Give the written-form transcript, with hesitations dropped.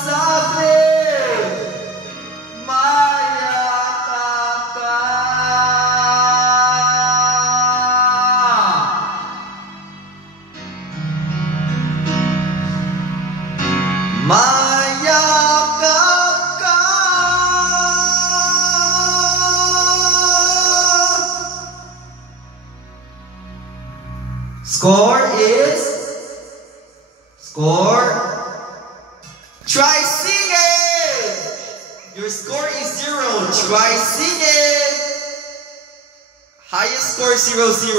sa akin, mayakap ka. Mayakap ka. Score is try singing. Your score is 0. Try singing. Highest score 0-0.